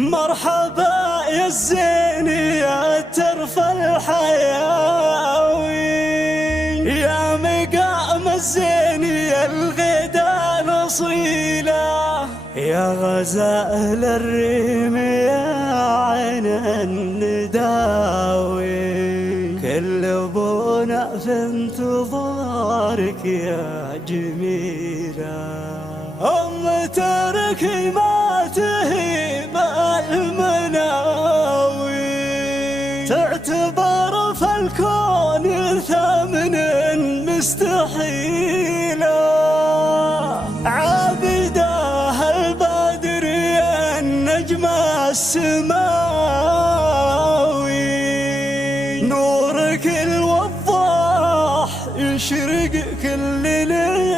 مرحبا يا الزين يا ترف الحياوي، يا مقام الزين يا الغدا نصيله، يا غزال الريم يا عين النداوي، كل ابونا في انتظارك يا جميله. تركي ما تهيب المناوي، تعتبر في الكون ثمن مستحيلة، عابده البدر النجم السماوي، نورك الوضاح يشرق كل ليلة.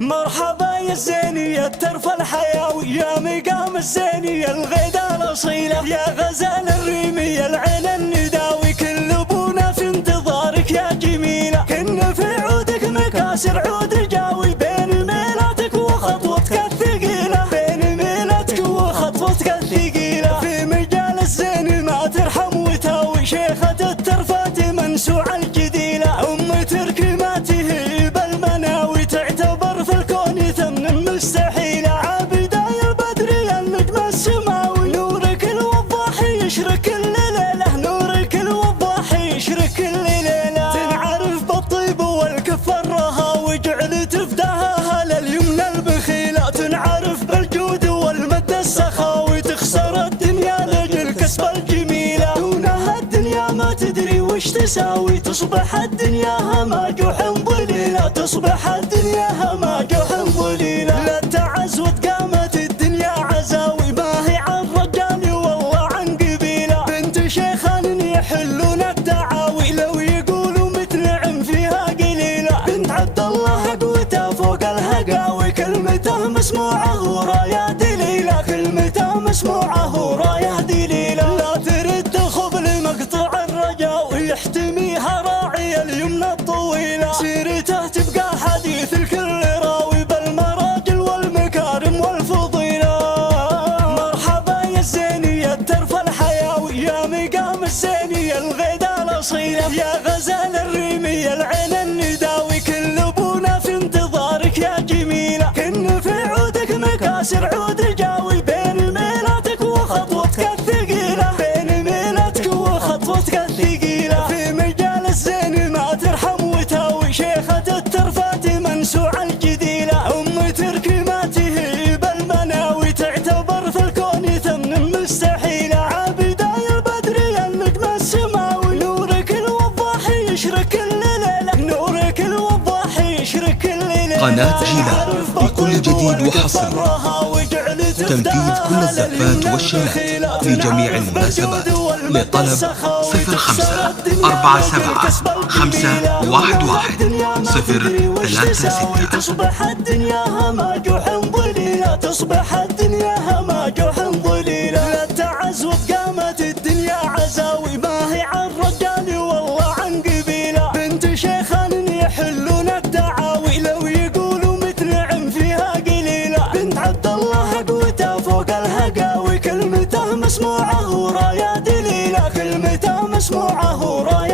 مرحبا يا الزيني يا الترف الحياوي، يا مقام الزيني يا الغدا الأصيلة، يا غزال الريمي يا العين النداوي، كل ابونا في انتظارك يا جميلة، كنا في عودك مكاسر عود جاوي، بين ميلاتك وخطوتك الثقيلة، بين ميلاتك وخطوتك الثقيلة، في مجال الزين ما ترحم وتاوي، شيخة الترفات منسوع الجديلة، أم تركي ما تهيب المناوي، تعتبر في الكون ثمن مستحيلة، عابدة يا البدر يا النجم السماوي، نورك الوضاح يشرق كل ليلة، نورك الوضاح يشرق كل ليلة، تنعرف بالطيب والكف الرهاوي، جعلت فداها لليمنى البخيلة، تنعرف بالجود والمد السخاوي، تخسر الدنيا لجل كسب الجميلة، دونها الدنيا ما تدري وش تساوي، تصبح الدنيا هماجوح ضليلة، تصبح الدنيا هماجوح ضليلة، لا تعزوت قامت الدنيا عزاوي، ما هي عن رجال والله عن قبيلة، بنت شيخان يحلون الدعاوي، لو يقولوا متنعم فيها قليلة، بنت عبد الله قوتها فوق الهقاوي، كلمته مسموعه ورايا دليلة، كلمته مسموعه ورايا دليلة، لا ترد خبل مقطع الرجاء يحتميها راعي اليمنى الطويلة، سيرته تبقى حديث الكل راوي، بالمراجل والمكارم والفضيلة. مرحبا يا الزيني يا الترف الحياوي، يا مقام الزيني يا الغدا الأصيلة، يا غزال الريمي يا العين النداوي، كل ابونا في انتظارك يا جميلة، كنا في عودك مكاسر عود جاوي، بين ميلاتك وخطوتك الثقيلة، بين ميلاتك وخطوتك الثقيلة، في مجال الزين ما ترحم وتاوي، شيخة الترفات منسوع الجديلة، أم تركي ما تهيب المناوي، تعتبر في الكون ثمن مستحيلة، عابدة يا البدر يا النجم السماوي، نورك الوضاح يشرق كل ليلة، نورك الوضاح يشرق كل ليلة. قناة جيلان بكل جديد وحصري، تنفيذ كل الزفات والشيلات في جميع المناسبات، لطلب 05477511 تصبح الدنيا هماجوح ضليلة، تصبح الدنيا هماجوح ضليلة، لا تعزوت قامت الدنيا عزاوي، ما هي عن رجال والله عن قبيلة، بنت شيخان يحلون الدعاوي، لو يقولوا متنعم فيها قليلة، بنت عبد الله قوتها فوق الهقاوي، كلمته مسموعه ورايا دليلة، كلمته مسموعه ورايا